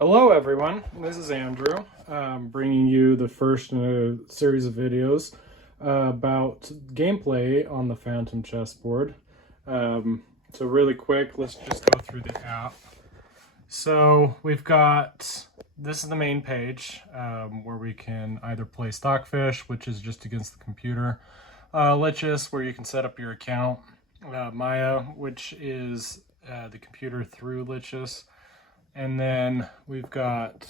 Hello everyone, this is Andrew, bringing you the first in a series of videos about gameplay on the Phantom chessboard. So really quick, let's just go through the app. So we've got, this is the main page where we can either play Stockfish, which is just against the computer, Lichess, where you can set up your account, Maya, which is the computer through Lichess. And then we've got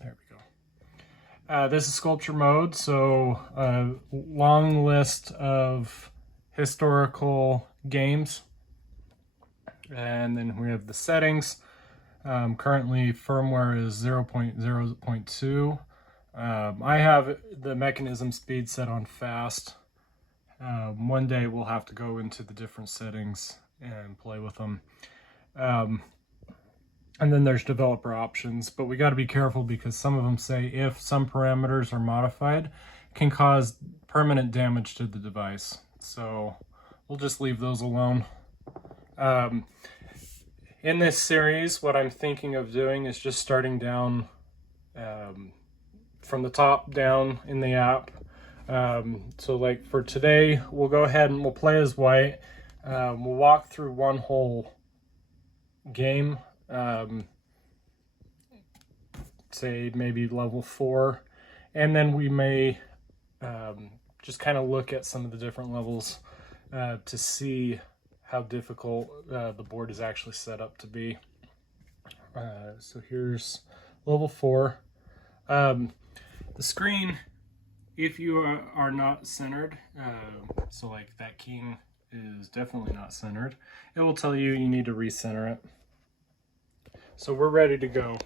there we go. This is sculpture mode, so a long list of historical games. And then we have the settings. Currently firmware is 0.0.2. I have the mechanism speed set on fast. One day we'll have to go into the different settings and play with them. And then there's developer options, but we got to be careful because some of them say if some parameters are modified, can cause permanent damage to the device. So we'll just leave those alone. In this series, what I'm thinking of doing is just starting down from the top down in the app. So like for today, we'll go ahead and we'll play as white. We'll walk through one whole game, say maybe level 4, and then we may just kind of look at some of the different levels to see how difficult the board is actually set up to be. So here's level 4. The screen, if you are not centered, so like that king is definitely not centered, it will tell you you need to recenter it. So we're ready to go.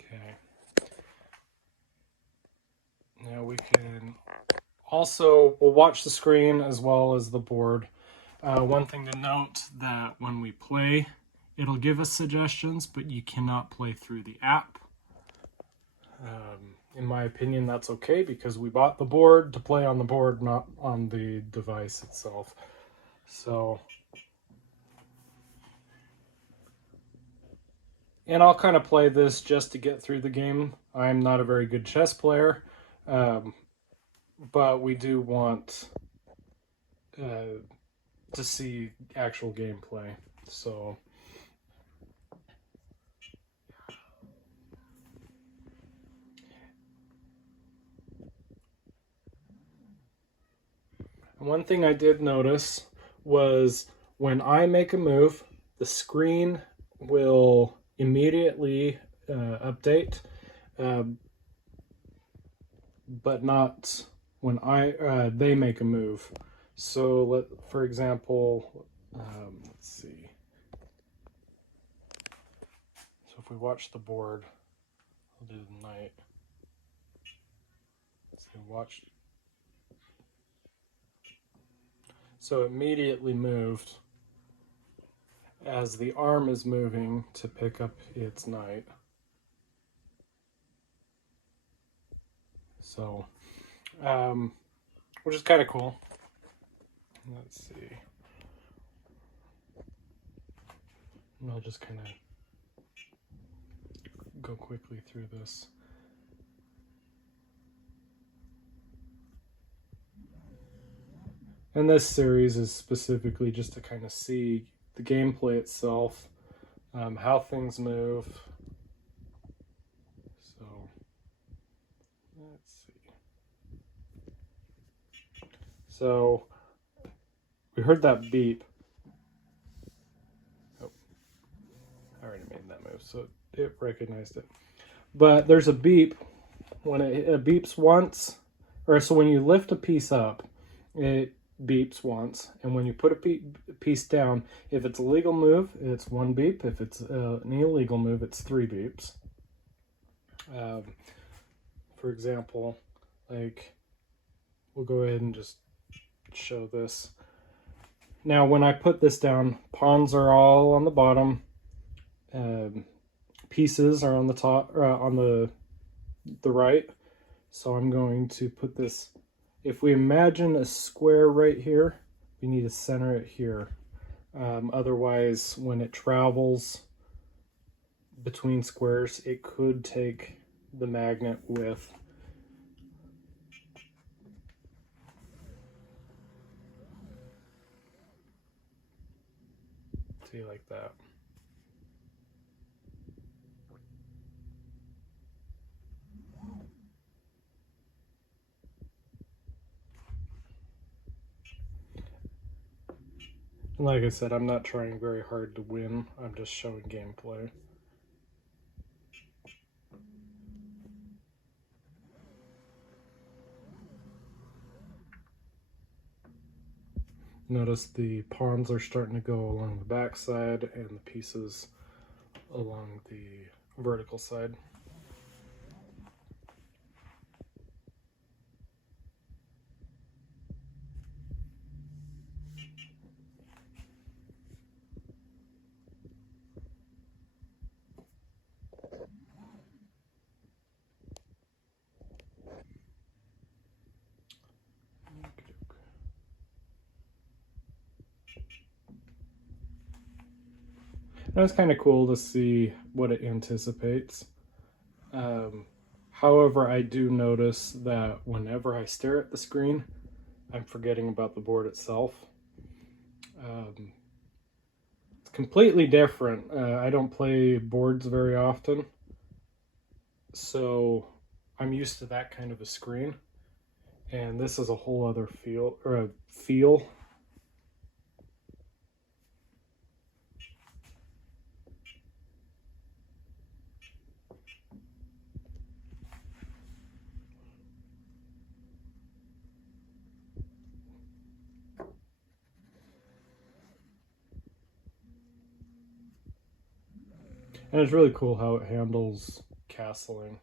Okay. Now we can also, we'll watch the screen as well as the board. One thing to note that when we play, it'll give us suggestions, but you cannot play through the app. In my opinion, that's okay because we bought the board to play on the board, not on the device itself. So, and I'll kind of play this just to get through the game. I'm not a very good chess player, but we do want to see actual gameplay. So. One thing I did notice was when I make a move, the screen will immediately update, but not when they make a move. So for example, let's see. So if we watch the board, I'll do the knight. So watch. So immediately moved as the arm is moving to pick up its knight. So, which is kind of cool. Let's see. And I'll just kind of go quickly through this. And this series is specifically just to kind of see the gameplay itself, how things move. So, let's see. So, we heard that beep. Oh, I already made that move, so it recognized it. But there's a beep when it beeps once, or so when you lift a piece up, it beeps once, and when you put a piece down, if it's a legal move, it's 1 beep. If it's an illegal move, it's 3 beeps. For example, like, we'll go ahead and just show this. Now, when I put this down, pawns are all on the bottom, pieces are on the top, on the right. So I'm going to put this if we imagine a square right here, we need to center it here. Otherwise, when it travels between squares, it could take the magnet with. See, like that. And like I said, I'm not trying very hard to win. I'm just showing gameplay. Notice the pawns are starting to go along the back side and the pieces along the vertical side. That's kind of cool to see what it anticipates. However, I do notice that whenever I stare at the screen, I'm forgetting about the board itself. It's completely different. I don't play boards very often, so I'm used to that kind of a screen. And this is a whole other feel. And it's really cool how it handles castling.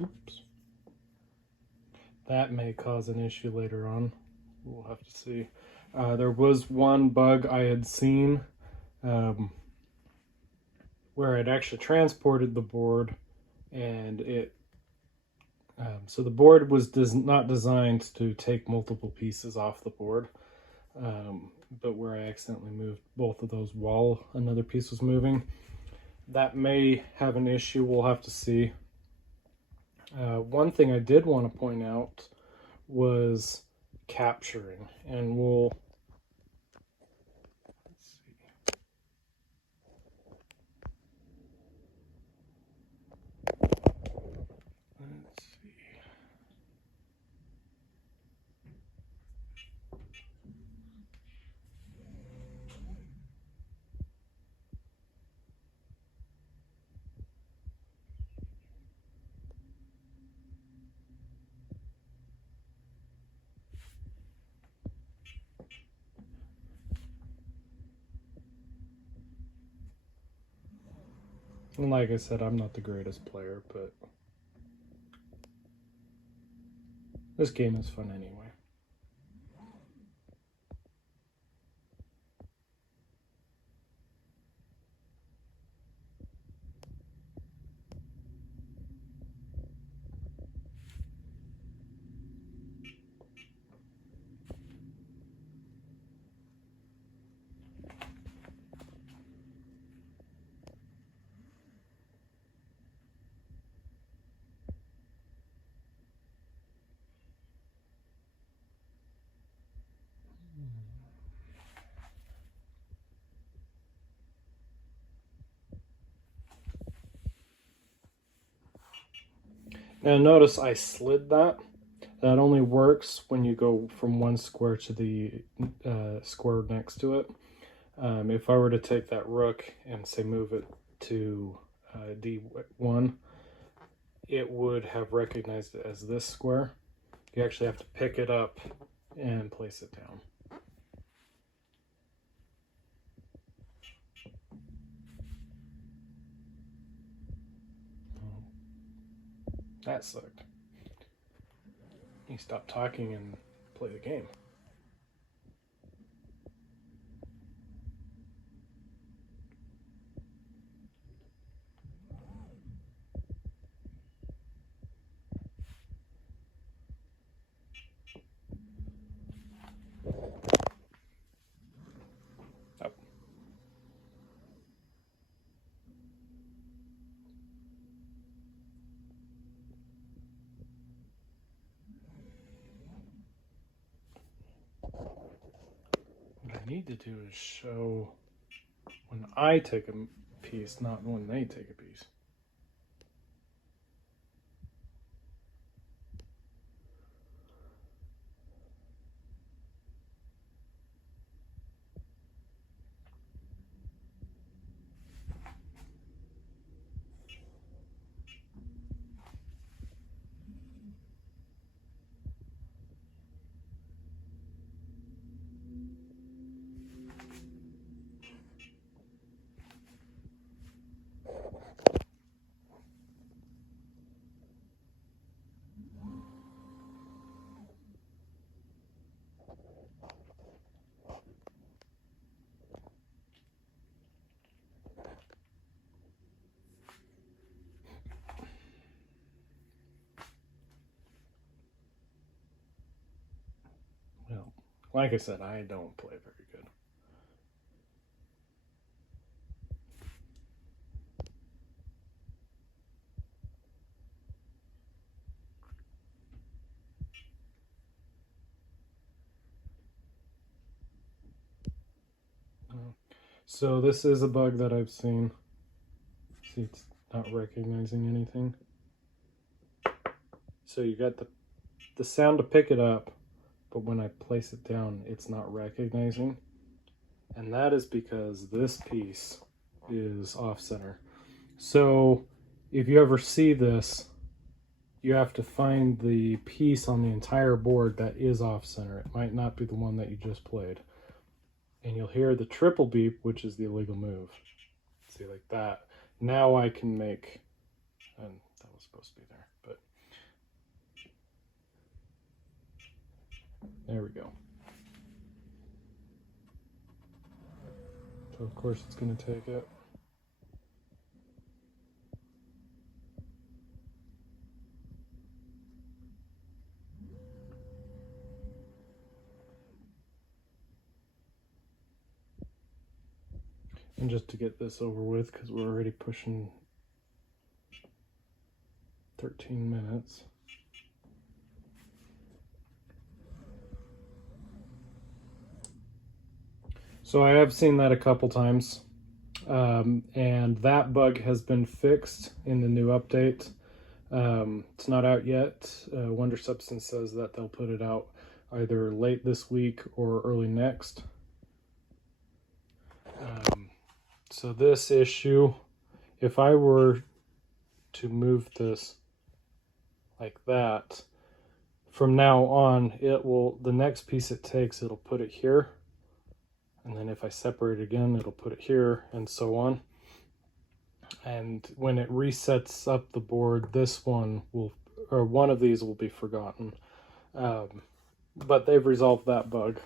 Oops. That may cause an issue later on. We'll have to see. There was one bug I had seen where I'd actually transported the board, and it so the board was not designed to take multiple pieces off the board, but where I accidentally moved both of those while another piece was moving. That may have an issue. We'll have to see. One thing I did want to point out was capturing, and let's see. Let's see. And like I said, I'm not the greatest player, but this game is fun anyway. Now notice I slid that. That only works when you go from one square to the square next to it. If I were to take that rook and say move it to D1, it would have recognized it as this square. You actually have to pick it up and place it down. That sucked. You stop talking and play the game. Oh. What I need to do is show when I take a piece, not when they take a piece. Well, like I said, I don't play very good. So this is a bug that I've seen. See, it's not recognizing anything. So you got the sound to pick it up, but when I place it down, it's not recognizing. And that is because this piece is off center. So if you ever see this, you have to find the piece on the entire board that is off center. It might not be the one that you just played. And you'll hear the triple beep, which is the illegal move. See, like that. Now I can make, and that was supposed to be there, but there we go. So of course it's going to take it. And just to get this over with, because we're already pushing 13 minutes. So I have seen that a couple times. And that bug has been fixed in the new update. It's not out yet. Wonder Substance says that they'll put it out either late this week or early next. So this issue, if I were to move this like that, from now on, it will, the next piece it takes, it'll put it here. And then if I separate it again, it'll put it here, and so on. And when it resets up the board, this one will, or one of these will be forgotten. But they've resolved that bug.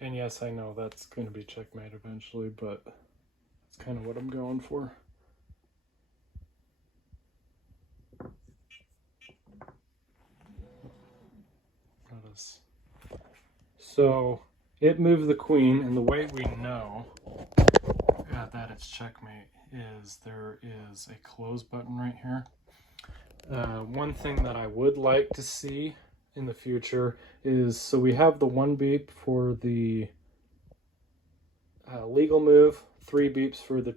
And yes, I know that's going to be Checkmate eventually, but that's kind of what I'm going for. So it moved the queen, and the way we know that it's Checkmate is there is a close button right here. One thing that I would like to see in the future is, so we have the 1 beep for the legal move, 3 beeps for the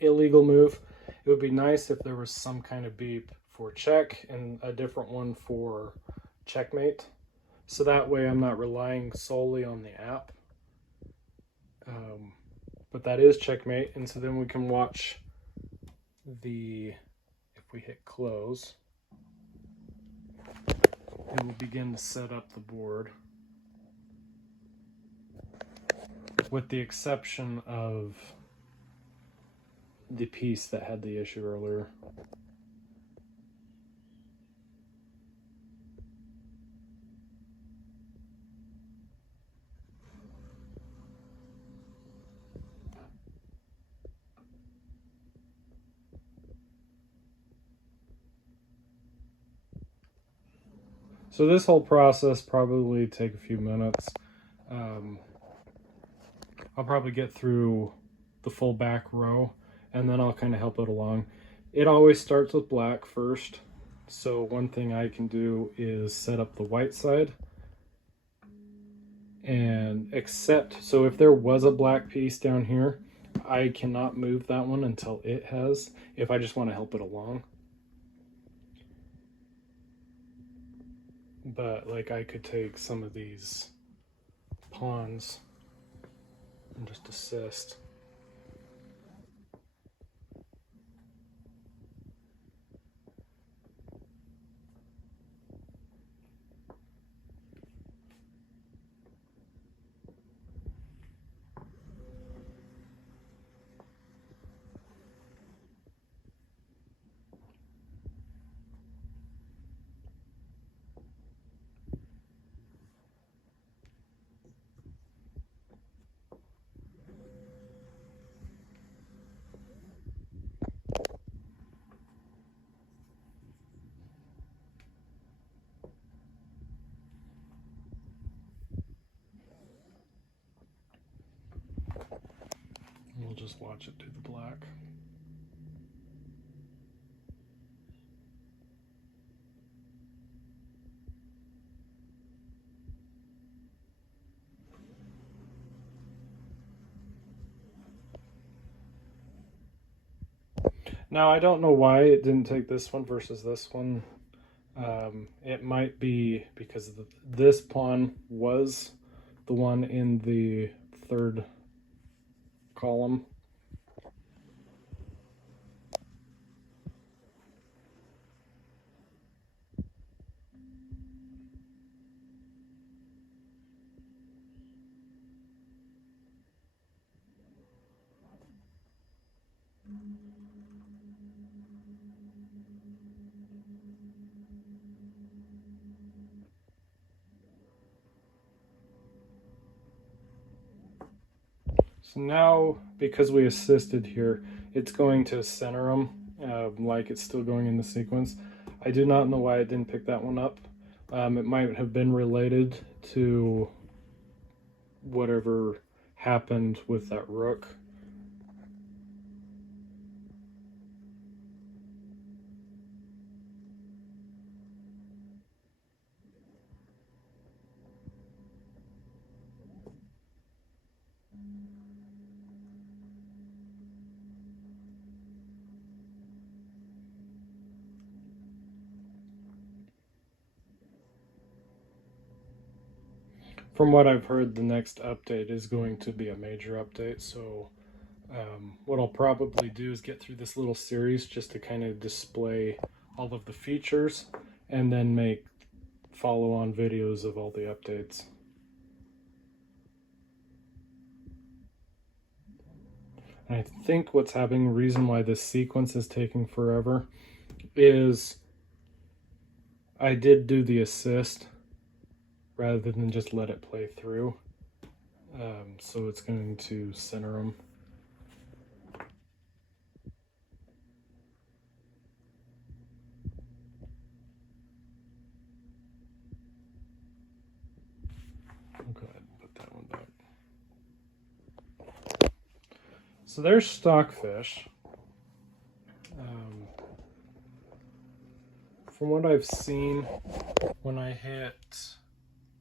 illegal move. It would be nice if there was some kind of beep for check and a different one for Checkmate. So that way I'm not relying solely on the app. But that is Checkmate, and so then we can watch if we hit close, it will begin to set up the board, with the exception of the piece that had the issue earlier. So this whole process probably take a few minutes. I'll probably get through the full back row, and then I'll kind of help it along. It always starts with black first. So one thing I can do is set up the white side and accept. So if there was a black piece down here, I cannot move that one until it has, if I just want to help it along. But like I could take some of these pawns and just assist. We'll just watch it do the black. Now I don't know why it didn't take this one versus this one. It might be because this pawn was the one in the third column. So now, because we assisted here, it's going to center them like it's still going in the sequence. I do not know why it didn't pick that one up. It might have been related to whatever happened with that rook. From what I've heard, the next update is going to be a major update, so what I'll probably do is get through this little series just to kind of display all of the features and then make follow-on videos of all the updates. And I think what's happening, the reason why this sequence is taking forever, is I did do the assist rather than just let it play through. So it's going to center them. I'll go ahead and put that one back. So there's Stockfish. From what I've seen, when I hit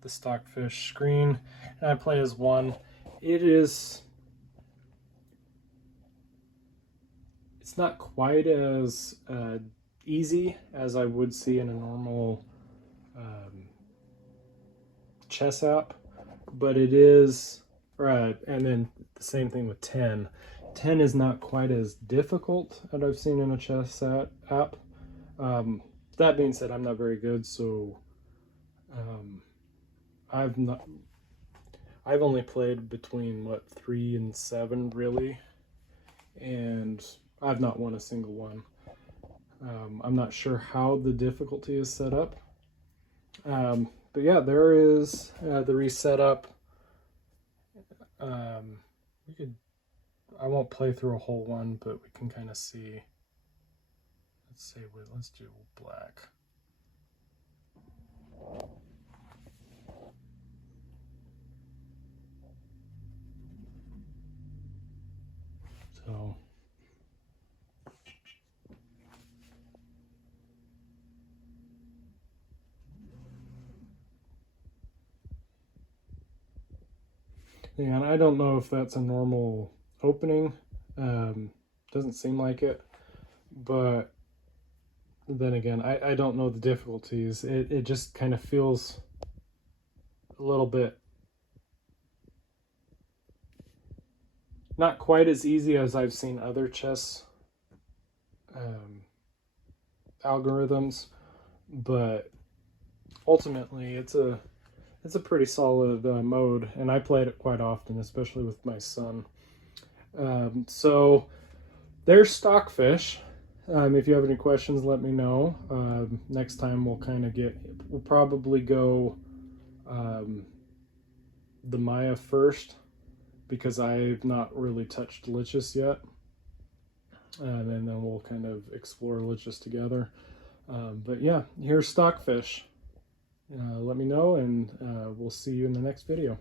the Stockfish screen and I play as one, it's not quite as easy as I would see in a normal chess app, but it is, and then the same thing with 10. 10 is not quite as difficult as I've seen in a chess app. That being said, I'm not very good, so I've only played between what, 3 and 7 really, and I've not won a single one. I'm not sure how the difficulty is set up, but yeah, there is the reset up. I won't play through a whole one, but we can kind of see. Let's do black. So yeah, and I don't know if that's a normal opening. Doesn't seem like it, but then again, I don't know the difficulties. It just kind of feels a little bit not quite as easy as I've seen other chess algorithms, but ultimately it's a pretty solid mode, and I played it quite often, especially with my son. So there's Stockfish. If you have any questions, let me know. Next time we'll probably go the Maya first, because I've not really touched Lichess yet. And then we'll kind of explore Lichess together. But yeah, here's Stockfish. Let me know, and we'll see you in the next video.